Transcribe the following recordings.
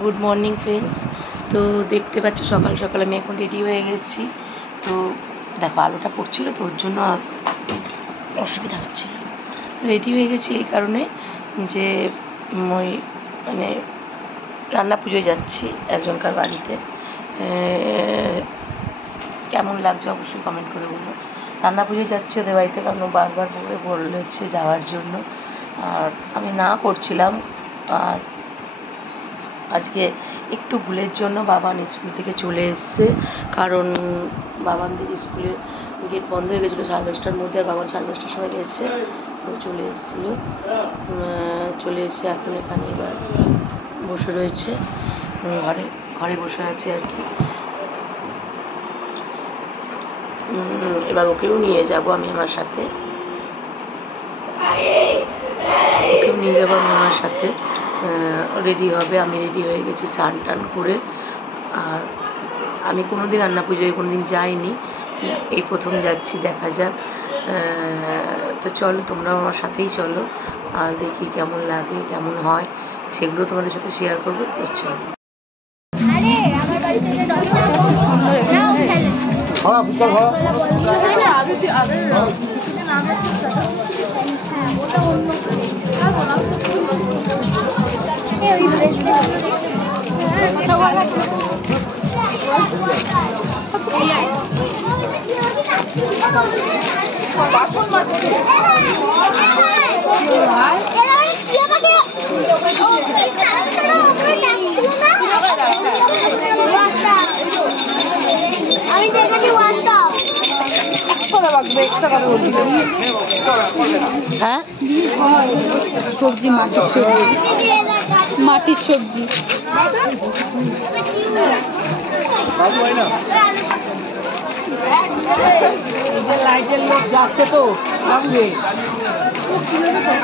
Good morning friends. তো দেখতে পাচ্ছ সকাল সকাল আমি এখন রেডি হয়ে গেছি। তো দেখো আলোটা পড়ছিল তো ওর জন্য অসুবিধা হচ্ছিল। রেডি হয়ে গেছি এই কারণে যে ওই মানে রান্না পুজোয় যাচ্ছি একজনকার বাড়িতে। কেমন লাগছে অবশ্যই কমেন্ট করে বলুন। রান্না পুজোয় যাচ্ছি ওদের বাড়িতে, কারণ বারবার বলেছে যাওয়ার জন্য, আর আমি না করছিলাম। আর আজকে একটু ভুলের জন্য বাবান স্কুল থেকে চলে এসছে, কারণ বাবানদের স্কুলে গেট বন্ধ হয়ে গেছিলো 10:30টার মধ্যে, আর বাবান 10:30টার সময় গেছে। তো চলে এসেছিলো, চলে এসে এখন এখানে এবার বসে রয়েছে, ঘরে বসে আছে আর কি। এবার ওকেও নিয়ে যাব আমি আমার সাথে, ওকেও নিয়ে যাবো আমি আমার সাথে। রেডি হবে, আমি রেডি হয়ে গেছি স্নান টান করে। আর আমি কোনোদিন রান্না পুজোয় কোনোদিন যাইনি, এই প্রথম যাচ্ছি, দেখা যাক। তো চলো তোমরাও আমার সাথেই চলো, আর দেখি কেমন লাগে কেমন হয় সেগুলো তোমাদের সাথে শেয়ার করবো। চলো। হ্যাঁ, সবজি, মাটির সবজি। লাইটের লোক যাচ্ছে তো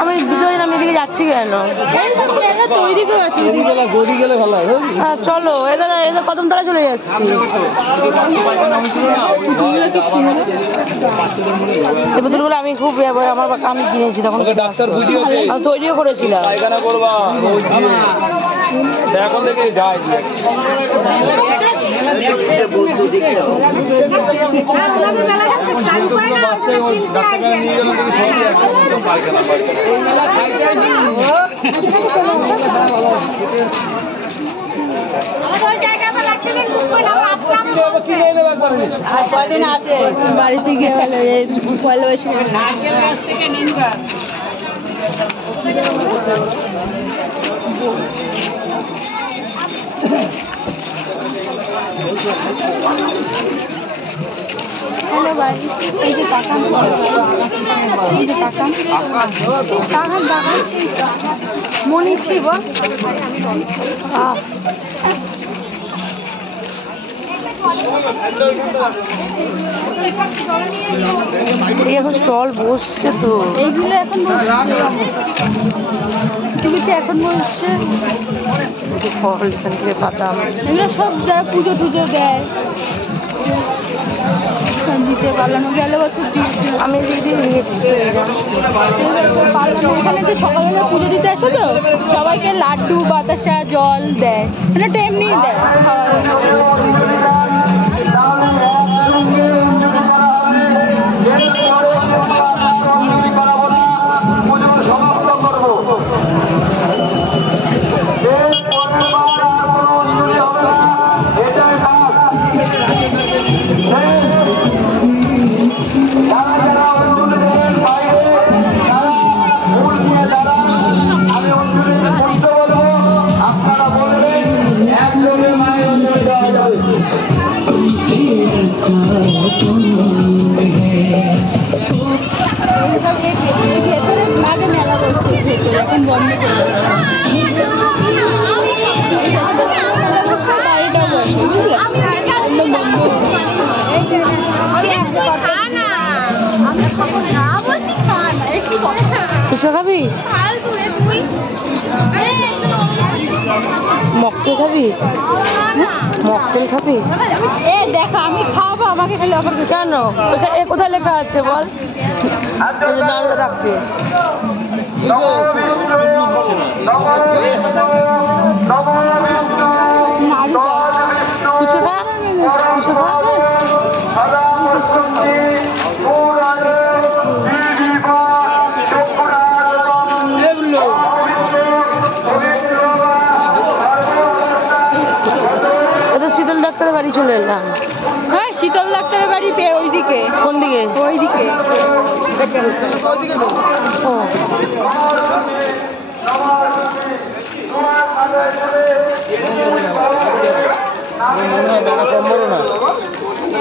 আমি বুঝতে আমি এদিকে যাচ্ছি কেন? হ্যাঁ চলো, এদের কদমতলা চলে যাচ্ছি। এই পুতুলগুলো আমি খুব আমার আমি কিনেছি তখন, তৈরিও করেছিলাম। এখন থেকে যাই বাড়িতে গিয়ে বলে পয়লা বৈশাখ হ্যালো ভাই, এই যে তাকান, এই যে তাকান, তাকান তাকান মনে ছিল। এখন স্টল বসছে তো, এইগুলো এখন বসছে, এখন বসছে ফল এখান থেকে বাদাম, এগুলো সব যারা পুজো টুজো দেয় দিতে পারলাম, গেল বছর দিয়েছি আমি দিদি নিয়েছি। ওখানে যে সকালবেলা পুজো দিতে আসে তো সবাইকে লাড্ডু বাতাসা জল দেয়, মানে এমনিই দেয় ভেতরে আগে মেলা করছে, ভেতরে এখন বন্ধ করে বাড়িটা বসে বুঝলে খাবি মকটেল খাবি, মকটেল খাবি? এ দেখো আমি খাবো, আমাকে খালি অফার কেন? এ কোথায় লেখা আছে বল? রাখছে নম বাড়ি চলে এলাম। হ্যাঁ, শীতল ডাক্তারের বাড়ি ওইদিকে। কোন দিকে? ওইদিকে। ও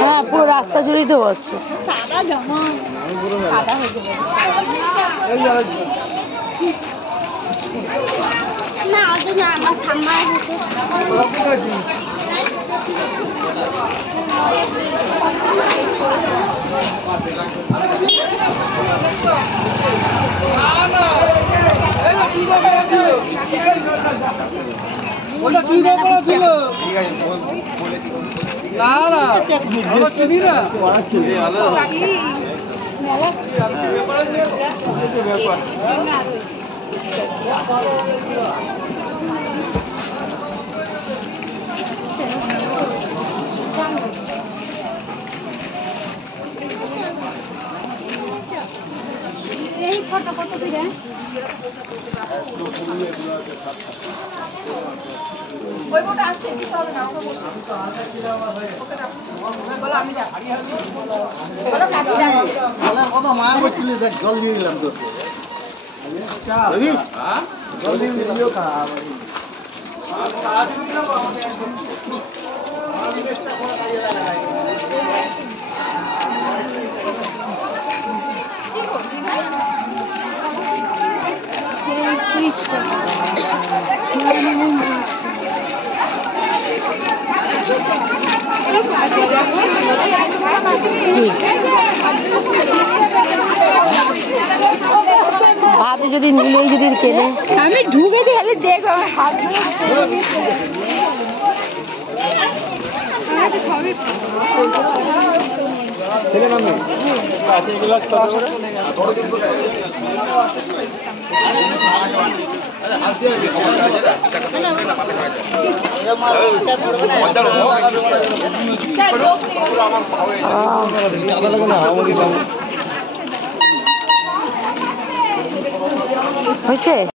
হ্যাঁ, পুরো রাস্তা জুড়েই তো বসছে। সাদা জামা সাদা হয়ে গেল না, আজ না আমার ঠাম্মা ওটা কি করা ছিল? না না ওটা চিনি না। এই ফটো কত দিলে? ওই ফটো আসছে কিছু হবে না, ওকে বলো আমি যাব। বলো কাছে যাবো। বলে কত মায়া করছিলি, দেখ জল দিয়ে দিলাম তোকে। চা দেখি জল দিয়ে দিলিও খা। ভাবি যদি নিলেই যদি কেনে, আমি ঢুকে দিই, খালি দেখো আমার হাত ছেলে নামে আছে গ্লাস কত করে? হয়েছে।